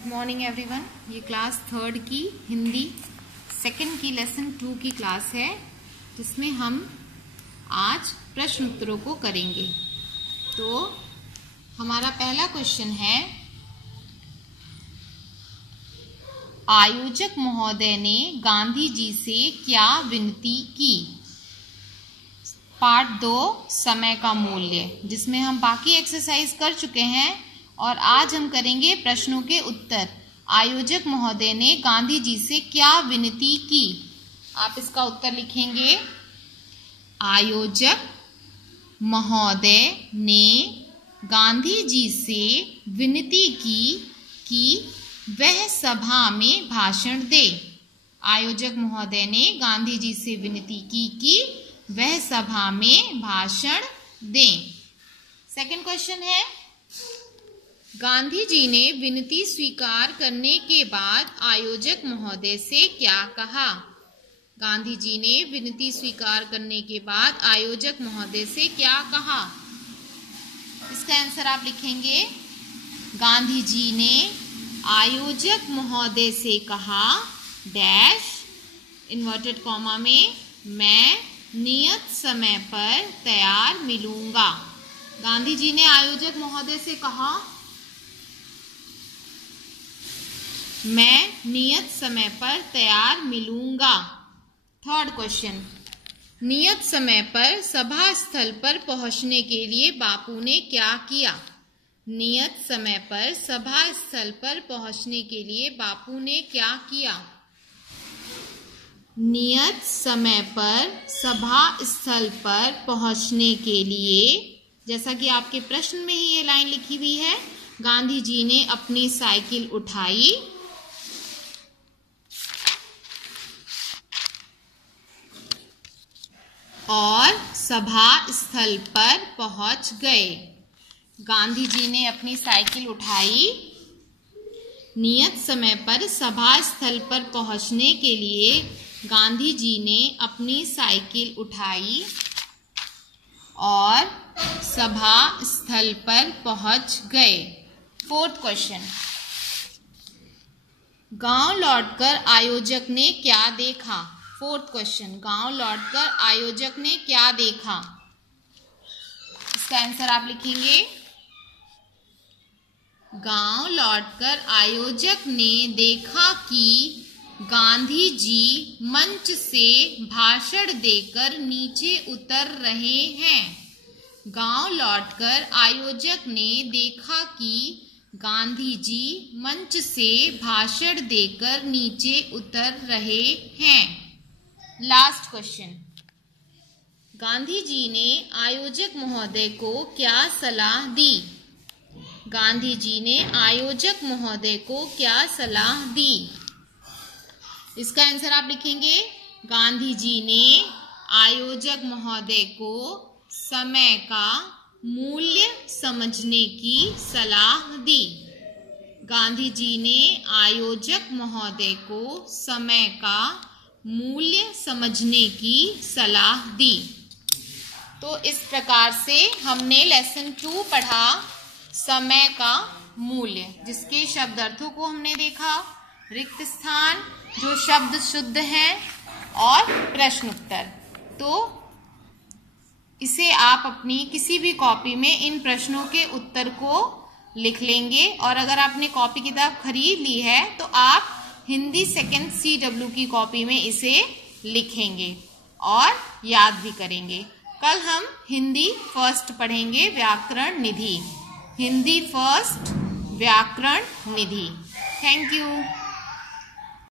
Good morning everyone. ये class 3 की Hindi second की लेसन 2 की क्लास है, जिसमें हम आज प्रश्न उत्तरों को करेंगे। तो हमारा पहला क्वेश्चन है, आयोजक महोदय ने गांधी जी से क्या विनती की। पार्ट 2 समय का मूल्य, जिसमें हम बाकी एक्सरसाइज कर चुके हैं और आज हम करेंगे प्रश्नों के उत्तर। आयोजक महोदय ने गांधी जी से क्या विनती की। आप इसका उत्तर लिखेंगे, आयोजक महोदय ने गांधी जी से विनती की कि वह सभा में भाषण दे। आयोजक महोदय ने गांधी जी से विनती की कि वह सभा में भाषण दें। सेकंड क्वेश्चन है, गांधी जी ने विनती स्वीकार करने के बाद आयोजक महोदय से क्या कहा। गांधी जी ने विनती स्वीकार करने के बाद आयोजक महोदय से क्या कहा। इसका आंसर आप लिखेंगे, गांधी जी ने आयोजक महोदय से कहा डैश इन्वर्टेड कॉमा में, मैं नियत समय पर तैयार मिलूंगा। गांधी जी ने आयोजक महोदय से कहा, मैं नियत समय पर तैयार मिलूंगा। थर्ड क्वेश्चन, नियत समय पर सभा स्थल पर पहुंचने के लिए बापू ने क्या किया। नियत समय पर सभा स्थल पर पहुंचने के लिए बापू ने क्या किया। नियत समय पर सभा स्थल पर पहुंचने के लिए, जैसा कि आपके प्रश्न में ही ये लाइन लिखी हुई है, गांधी जी ने अपनी साइकिल उठाई और सभा स्थल पर पहुंच गए। गांधी जी ने अपनी साइकिल उठाई, नियत समय पर सभा स्थल पर पहुंचने के लिए गांधी जी ने अपनी साइकिल उठाई और सभा स्थल पर पहुंच गए। फोर्थ क्वेश्चन, गांव लौटकर आयोजक ने क्या देखा। फोर्थ क्वेश्चन, गांव लौटकर आयोजक ने क्या देखा। इसका आंसर आप लिखेंगे, गांव लौटकर आयोजक ने देखा कि गांधी जी मंच से भाषण देकर नीचे उतर रहे हैं। गांव लौटकर आयोजक ने देखा कि गांधी जी मंच से भाषण देकर नीचे उतर रहे हैं। लास्ट क्वेश्चन, गांधी जी ने आयोजक महोदय को क्या सलाह दी। गांधी जी ने आयोजक महोदय को क्या सलाह दी। इसका आंसर आप लिखेंगे, गांधी जी ने आयोजक महोदय को समय का मूल्य समझने की सलाह दी। गांधी जी ने आयोजक महोदय को समय का मूल्य समझने की सलाह दी। तो इस प्रकार से हमने लेसन 2 पढ़ा, समय का मूल्य, जिसके शब्द अर्थों को हमने देखा, रिक्त स्थान, जो शब्द शुद्ध हैं, और प्रश्न उत्तर। तो इसे आप अपनी किसी भी कॉपी में इन प्रश्नों के उत्तर को लिख लेंगे, और अगर आपने कॉपी किताब खरीद ली है तो आप हिंदी सेकंड CW की कॉपी में इसे लिखेंगे और याद भी करेंगे। कल हम हिंदी फर्स्ट पढ़ेंगे, व्याकरण निधि। हिंदी फर्स्ट व्याकरण निधि। Thank you.